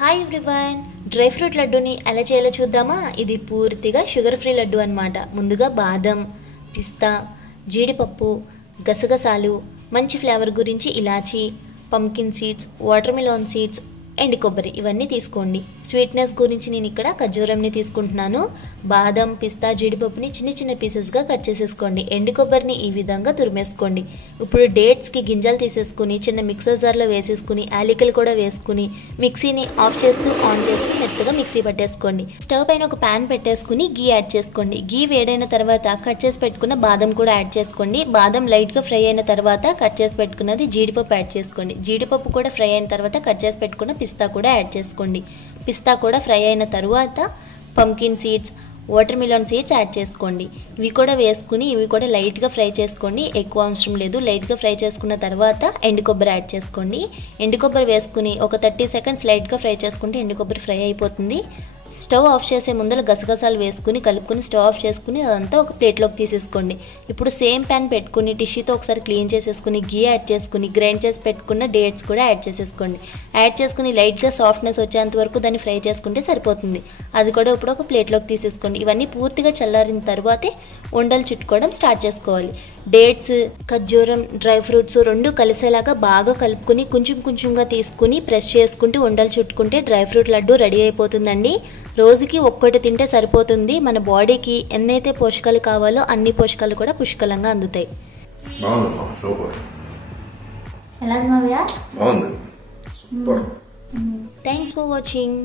Hi everyone, dry fruit లడ్డూని ఎలా చేయాలో చూద్దామా. ఇది పూర్తిగా షుగర్ ఫ్రీ లడ్డు అనమాట. ముందుగా బాదం, పిస్తా, జీడిపప్పు, గసగసాలు, మంచి ఫ్లేవర్ గురించి ఇలాచీ, pumpkin seeds, watermelon seeds, ఎండు కొబ్బరి ఇవన్నీ తీసుకోండి. స్వీట్నెస్ గురించి నేను ఇక్కడ ఖర్జూరంని తీసుకుంటున్నాను. బాదం, పిస్తా, జీడిపప్పుని చిన్న చిన్న పీసెస్గా కట్ చేసేసుకోండి. ఎండు కొబ్బరిని ఈ విధంగా తురిమేసుకోండి. ఇప్పుడు డేట్స్కి గింజలు తీసేసుకుని చిన్న మిక్సర్ జార్లో వేసేసుకుని యాలకులు కూడా వేసుకుని మిక్సీని ఆఫ్ చేస్తూ ఆన్ చేస్తూ మెత్తగా మిక్సీ పట్టేసుకోండి. స్టవ్ పైన ఒక ప్యాన్ పెట్టేసుకుని గీ యాడ్ చేసుకోండి. గీ వేడైన తర్వాత కట్ చేసి పెట్టుకున్న బాదం కూడా యాడ్ చేసుకోండి. బాదం లైట్గా ఫ్రై అయిన తర్వాత కట్ చేసి పెట్టుకున్నది జీడిపప్పు యాడ్ చేసుకోండి. జీడిపప్పు కూడా ఫ్రై అయిన తర్వాత కట్ చేసి పెట్టుకున్న పిస్తా కూడా యాడ్ చేసుకోండి. పిస్తా కూడా ఫ్రై అయిన తర్వాత pumpkin seeds, watermelon seeds add చేసుకోండి. ఇవి కూడా వేసుకుని ఇవి కూడా లైట్గా ఫ్రై చేసుకోండి. ఎక్కువ అవసరం లేదు. లైట్గా ఫ్రై చేసుకున్న తర్వాత ఎండు కొబ్బరి యాడ్ చేసుకోండి. ఎండు కొబ్బరి వేసుకుని ఒక 30 సెకండ్స్ లైట్గా ఫ్రై చేసుకుంటే ఎండు కొబ్బరి ఫ్రై అయిపోతుంది. స్టవ్ ఆఫ్ చేసే ముందర గసగసాలు వేసుకుని కలుపుకొని స్టవ్ ఆఫ్ చేసుకుని అదంతా ఒక ప్లేట్లోకి తీసేసుకోండి. ఇప్పుడు సేమ్ ప్యాన్ పెట్టుకుని టిష్యూతో ఒకసారి క్లీన్ చేసేసుకుని గీ యాడ్ చేసుకుని గ్రైండ్ చేసి పెట్టుకున్న డేట్స్ కూడా యాడ్ చేసేసుకోండి. యాడ్ చేసుకుని లైట్గా సాఫ్ట్నెస్ వచ్చేంత వరకు దాన్ని ఫ్రై చేసుకుంటే సరిపోతుంది. అది కూడా ఇప్పుడు ఒక ప్లేట్లోకి తీసేసుకోండి. ఇవన్నీ పూర్తిగా చల్లారిన తర్వాతే ఉండలు చుట్టుకోవడం స్టార్ట్ చేసుకోవాలి. డేట్స్, ఖర్జూరం, డ్రై ఫ్రూట్స్ రెండు కలిసేలాగా బాగా కలుపుకొని కొంచెం కొంచెంగా తీసుకుని ప్రెస్ చేసుకుంటూ ఉండలు చుట్టుకుంటే డ్రై ఫ్రూట్ లడ్డు రెడీ అయిపోతుందండి. రోజుకి ఒక్కటి తింటే సరిపోతుంది. మన బాడీకి ఎన్నైతే పోషకాలు కావాలో అన్ని పోషకాలు కూడా పుష్కలంగా అందుతాయి. Thanks for watching.